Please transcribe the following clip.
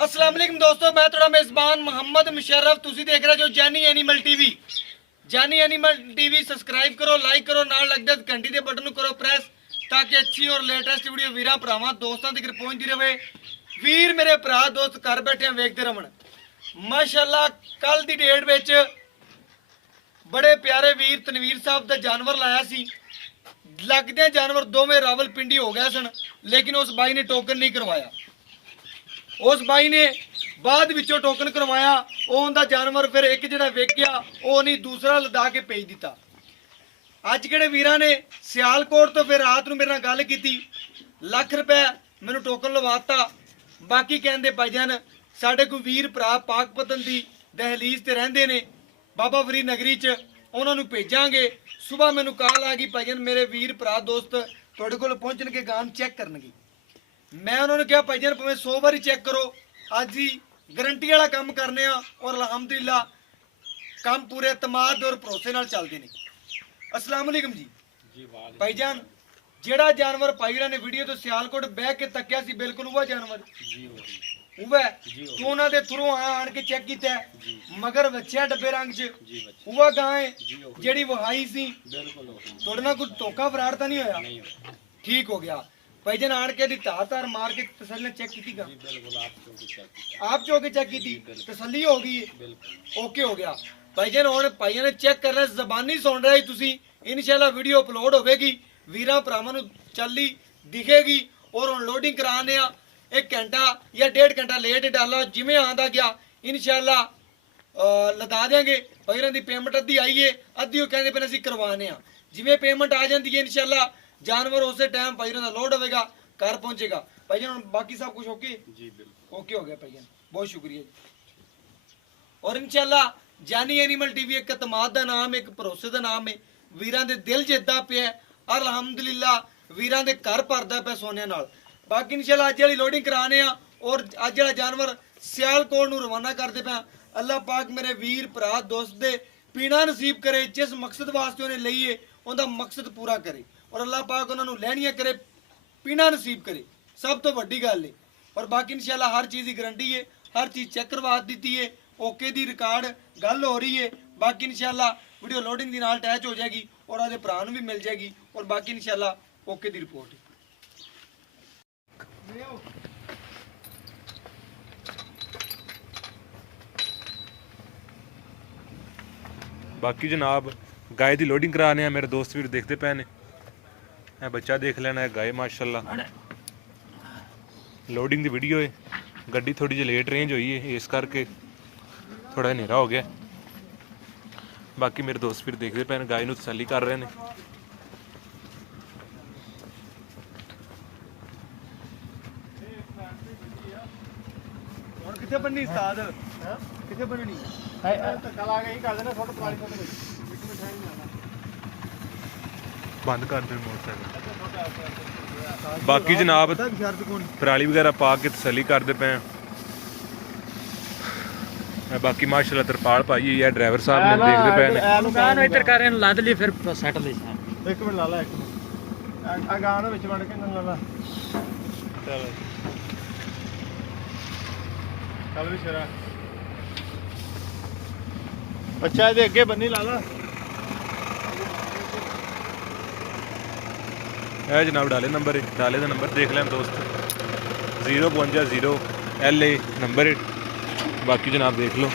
अस्सलाम वालेकुम दोस्तों, मैं थोड़ा मेज़बान मोहम्मद मुशर्रफ। तुसी देख रहे हो जानी एनिमल टीवी। जानी एनिमल टीवी सब्सक्राइब करो, लाइक करो, नाल लगदे घंटी दे बटन नूं करो प्रेस, ताकि अच्छी और लेटेस्ट वीडियो वीरां भरावां दोस्तां तक पहुंचदी रहे। वीर मेरे भरा दोस्त घर बैठे वेखदे रहण। माशाअल्लाह कल दी डेट विच बड़े प्यारे वीर तनवीर साहब दा जानवर लाया सी। लगदे जानवर दोवें रावलपिंडी हो गए सन, लेकिन उस बाई ने टोकन नहीं करवाया। उस बाई ने बाद विचों टोकन करवाया, उनका जानवर फिर एक जिहड़ा वेच गया, वो नहीं दूसरा लदा के भेज दिता। अज किहड़े वीरां ने सियालकोट तो फिर रात नूं मेरे नाल गल कीती, लख रुपए मैनूं टोकन लवाता। बाकी कहंदे भाईजान साडे कोई वीर भरा पाकपतन दी दहलीज ते रहिंदे ने बाबा फरीद नगरी च, उन्हां नूं भेजांगे। सुबह मैनूं कॉल आ गई, भाईजान मेरे वीर भरा दोस्त तुहाडे कोल पहुंचणगे, गान चैक करनगे। मैं उन्होंने कहा भाईजान भावें 100 बारी चेक करो, अज ही गारंटी वाला काम करने और अलहमदुलिल्ला काम पूरे एतमाद और भरोसे नाल चलते हैं। अस्सलाम वालेकुम जी। भाईजान जेड़ा जानवर भाईरा ने वीडियो तो सियालकोट बह के तकिया सी, बिल्कुल वह जानवर उवै तू उन्हां दे थ्रू आण के चेक कीता, मगर बच्चा डब्बे रंग च उवै गां है जेड़ी वहाई सी। थोड़े नाल कोई धोखा फराड तां नहीं होया? ठीक हो गया। भाईजान आण के धार धार मार के तसल्ली चेक की गा? आप चो के चेक की तसल्ली हो गई, ओके हो गया। भाईजान हुण भाईया ने चेक करना, जबानी सुन रहे तुसी, इंशाल्लाह वीडियो अपलोड होगी, वीरां भरावां नूं चली दिखेगी। और हुण लोडिंग कराने आ, 1 घंटा या 1.5 घंटा लेट डाला, जिवें आंदा गया इंशाल्लाह लदा देंगे। भाईरां दी पेमेंट अद्धी आई है, अद्धी कहंदे पे असीं करवाने आ। जिवें पेमेंट आ जाती है इंशाल्लाह जानवर उस टाइम भाईरां दा लोड होगा, घर पहुंचेगा। भाईजान बाकी सब कुछ ओके जी? बिल्कुल ओके हो गया भाईजान, बहुत शुक्रिया जी। और इंशाल्लाह जानी एनिमल टीवी एक एतमाद दा नाम, एक भरोसे दा नाम है। वीरां दे दिल जिद्दा पिया, अलहमदुलिल्लाह वीरां दे घर भरदा पिया सोने नाल। बाकी इंशाल्लाह अज वाली लोडिंग कराने आ और अज वाला जानवर सियालकोट नूं रवाना करदे पिया। अल्लाह पाक मेरे वीर भरा दोस्त दे पीना नसीब करे, जिस मकसद वास्ते उन्हें लईए उनका मकसद पूरा करे, और अल्लाह पाक उन्होंने लैनियां करे, पीना नसीब करे, सब तो वड्डी गल है। और बाकी इंशाल्लाह हर चीज़ की गारंटी है, हर चीज़ चेक करवा दी है, ओके दी रिकॉर्ड गल हो रही है। बाकी इंशाल्लाह वीडियो लोडिंग दी नाल अटैच हो जाएगी और आदे भरा नूं भी मिल जाएगी। और बाकी इंशाल्लाह ओके दी रिपोर्ट है। बाकी जनाब गाय की लोडिंग कराने मेरे दोस्त भी देखते पे ने, बच्चा देख लेना है गाय माशाल्लाह। लोडिंग की वीडियो है, गड्डी थोड़ी जी लेट रेंज हुई है, इस करके थोड़ा हनेरा हो गया। बाकी मेरे दोस्त फिर देखते पे गाय नूं तसल्ली कर रहे हैं। किथे बननी उस्ताद, किथे बननी बंद कर दे मोटरसाइकिल। बाकी जनाब पराली वगैरह पा के तसल्ली करते पे। बाकी माशाल्लाह तरपाल पाई हुई है, ड्राइवर साहब ने देखते पे ने। इधर कर रहे लद ली फिर सेट ले। एक मिनट ला ला, एक मिनट आ गाना विच वड़ के ला ला। चल चल भी शरा बच्चा ਇਹਦੇ ਅੱਗੇ ਬੰਨੀ ਲਾ ਲਾ। है जनाब डाले नंबर है, डाले का नंबर देख लें दोस्त, 052 LA नंबर है। बाकी जनाब देख लो।